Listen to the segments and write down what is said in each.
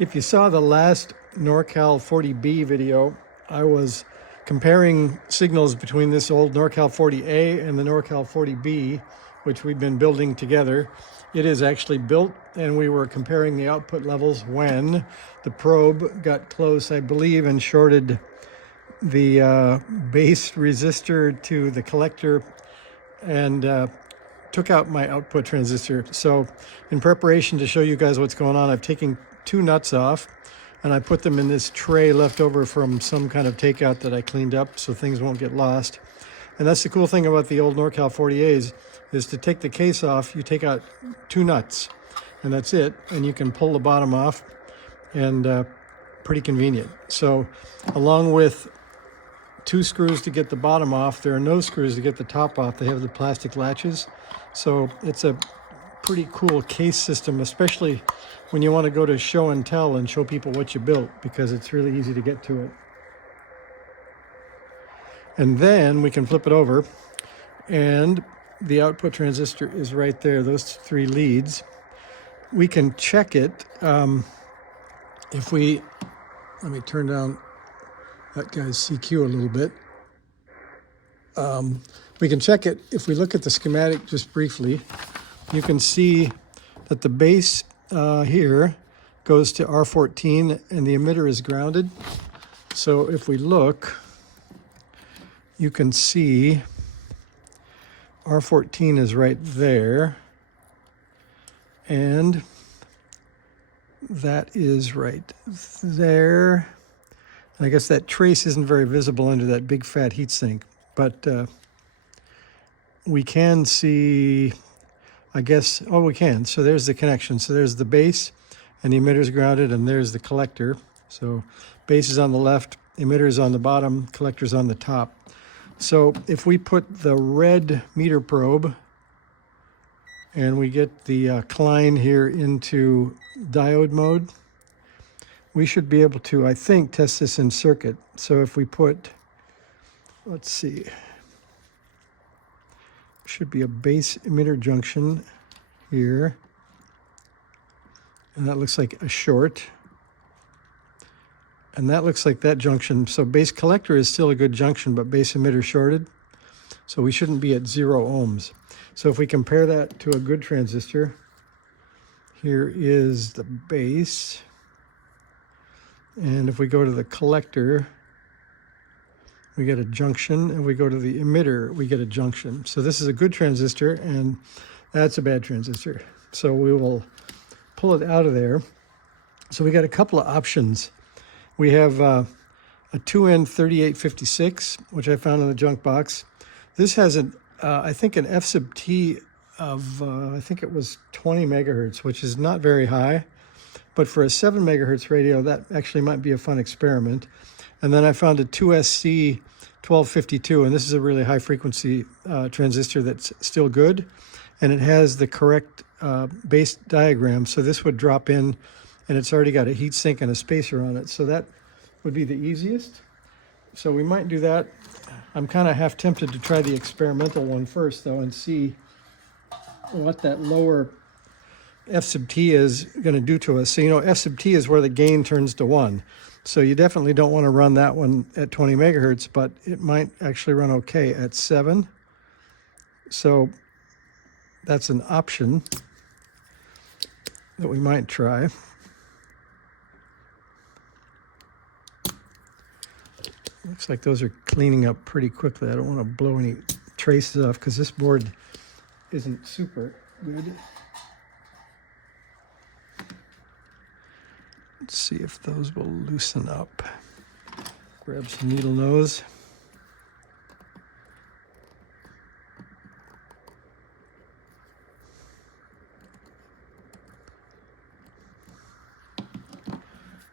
If you saw the last NorCal 40B video, I was comparing signals between this old NorCal 40A and the NorCal 40B, which we've been building together. It is actually built, and we were comparing the output levels when the probe got close, I believe, and shorted the base resistor to the collector and took out my output transistor. So in preparation to show you guys what's going on, I've taken two nuts off and I put them in this tray left over from some kind of takeout that I cleaned up so things won't get lost. And that's the cool thing about the old NorCal 40As, is to take the case off, you take out two nuts and that's it. And you can pull the bottom off, and pretty convenient. So along with two screws to get the bottom off, there are no screws to get the top off. They have the plastic latches. So it's a pretty cool case system, especially when you want to go to show and tell and show people what you built, because it's really easy to get to it. And then we can flip it over, and the output transistor is right there, those three leads. We can check it if we, let me turn down that guy's CQ a little bit. We can check it if we look at the schematic just briefly. You can see that the base here goes to R14 and the emitter is grounded. So if we look, you can see R14 is right there, and that is right there. And I guess that trace isn't very visible under that big fat heatsink, but we can see, I guess, oh, we can. So there's the connection. So there's the base, and the emitter's grounded, and there's the collector. So base is on the left, emitter's on the bottom, collector's on the top. So if we put the red meter probe and we get the Klein here into diode mode, we should be able to, I think, test this in circuit. So if we put, let's see, should be a base emitter junction here. And that looks like a short. And that looks like that junction. So base collector is still a good junction, but base emitter shorted. So we shouldn't be at 0 ohms. So if we compare that to a good transistor, here is the base. And if we go to the collector, we get a junction. And we go to the emitter, we get a junction. So this is a good transistor, and that's a bad transistor. So we will pull it out of there. So we got a couple of options. We have a 2N3856, which I found in the junk box. This has an, I think, an F sub T of, I think it was 20 megahertz, which is not very high. But for a 7 megahertz radio, that actually might be a fun experiment. And then I found a 2SC1252, and this is a really high frequency transistor that's still good. And it has the correct base diagram. So this would drop in, and it's already got a heat sink and a spacer on it. So that would be the easiest. So we might do that. I'm kind of half tempted to try the experimental one first, though, and see what that lower F sub T is going to do to us. So, you know, F sub T is where the gain turns to 1. So you definitely don't want to run that one at 20 megahertz, but it might actually run okay at 7. So that's an option that we might try. Looks like those are cleaning up pretty quickly. I don't want to blow any traces off because this board isn't super good. Let's see if those will loosen up. Grab some needle nose.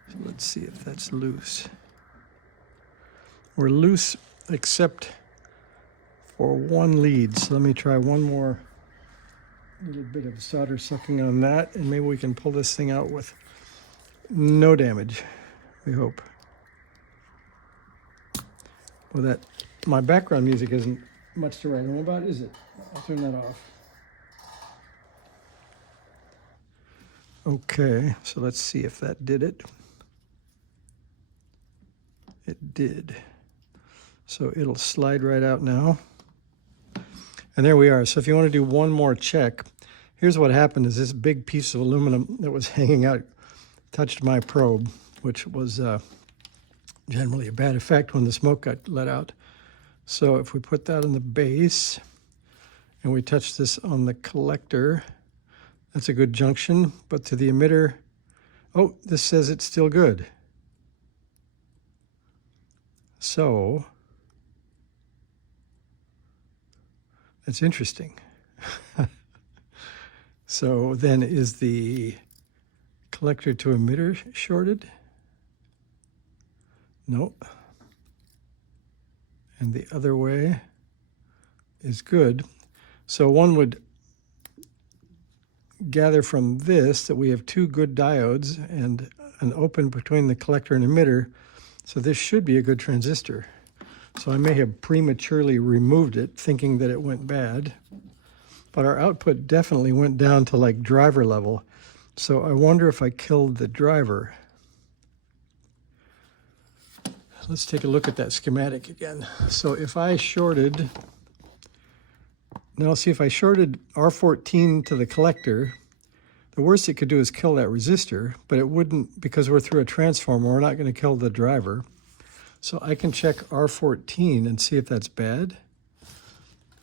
So let's see if that's loose. We're loose except for one lead. So let me try one more little bit of solder sucking on that, and maybe we can pull this thing out with no damage, we hope. Well, that, my background music isn't much to write home about, is it? I'll turn that off. Okay, so let's see if that did it. It did. So it'll slide right out now. And there we are. So if you want to do one more check, here's what happened is this big piece of aluminum that was hanging out touched my probe, which was generally a bad effect when the smoke got let out. So if we put that on the base and we touch this on the collector, that's a good junction. But to the emitter, oh, this says it's still good. So that's interesting. So then is the collector to emitter shorted? Nope. And the other way is good. So one would gather from this that we have two good diodes and an open between the collector and emitter. So this should be a good transistor. So I may have prematurely removed it thinking that it went bad, but our output definitely went down to like driver level. So I wonder if I killed the driver. Let's take a look at that schematic again. So if I shorted, now see if I shorted R14 to the collector, the worst it could do is kill that resistor, but it wouldn't, because we're through a transformer, we're not going to kill the driver. So I can check R14 and see if that's bad,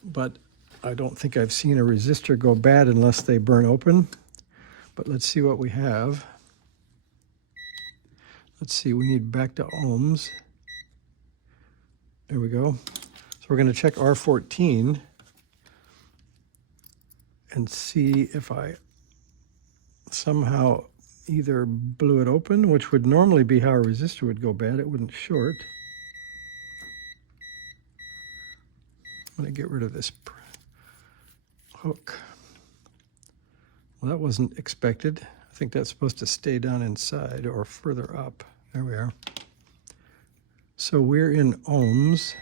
but I don't think I've seen a resistor go bad unless they burn open. But let's see what we have. Let's see, we need back to ohms. There we go. So we're going to check R14 and see if I somehow either blew it open, which would normally be how a resistor would go bad. It wouldn't short. I'm going to get rid of this hook. Well, that wasn't expected. I think that's supposed to stay down inside or further up. There we are. So we're in ohms.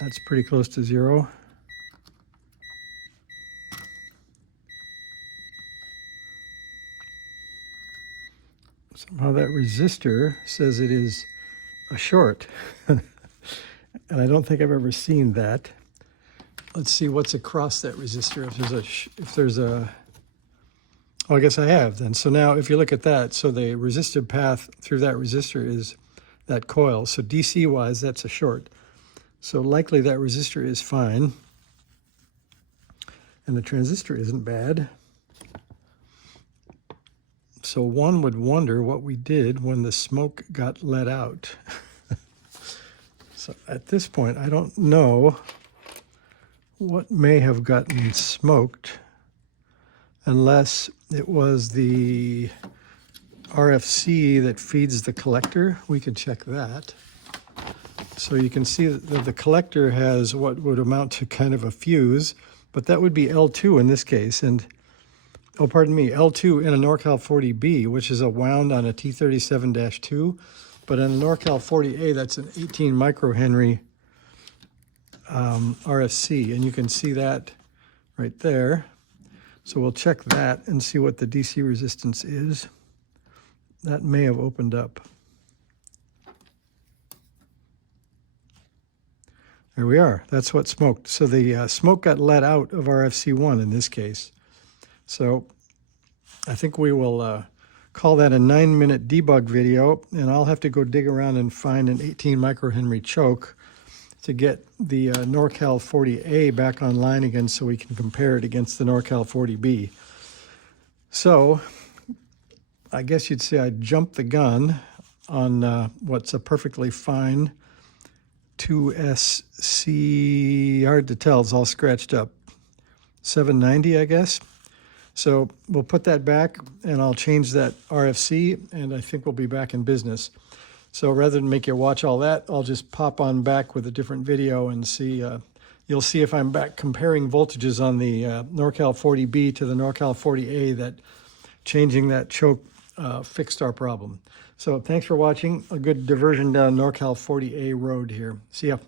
That's pretty close to 0. Somehow that resistor says it is a short. And I don't think I've ever seen that. Let's see what's across that resistor. If there's a, oh, I guess I have then. So now if you look at that, so the resistive path through that resistor is that coil. So DC wise, that's a short. So likely that resistor is fine. And the transistor isn't bad. So one would wonder what we did when the smoke got let out. So at this point, I don't know what may have gotten smoked unless it was the RFC that feeds the collector. We could check that. So you can see that the collector has what would amount to kind of a fuse, but that would be L2 in this case. And oh, pardon me, L2 in a NorCal 40B, which is a wound on a T37-2. But in a NorCal 40A, that's an 18 microhenry RFC. And you can see that right there. So we'll check that and see what the DC resistance is. That may have opened up. There we are. That's what smoked. So the smoke got let out of RFC1 in this case. So I think we will call that a 9-minute debug video, and I'll have to go dig around and find an 18 microhenry choke to get the NorCal 40A back online again so we can compare it against the NorCal 40B. So I guess you'd say I jumped the gun on what's a perfectly fine 2SC, hard to tell, it's all scratched up, 790, I guess. So we'll put that back and I'll change that RFC and I think we'll be back in business. So rather than make you watch all that, I'll just pop on back with a different video and see, you'll see if I'm back comparing voltages on the NorCal 40B to the NorCal 40A, that changing that choke fixed our problem. So thanks for watching. A good diversion down NorCal 40A road here. See ya.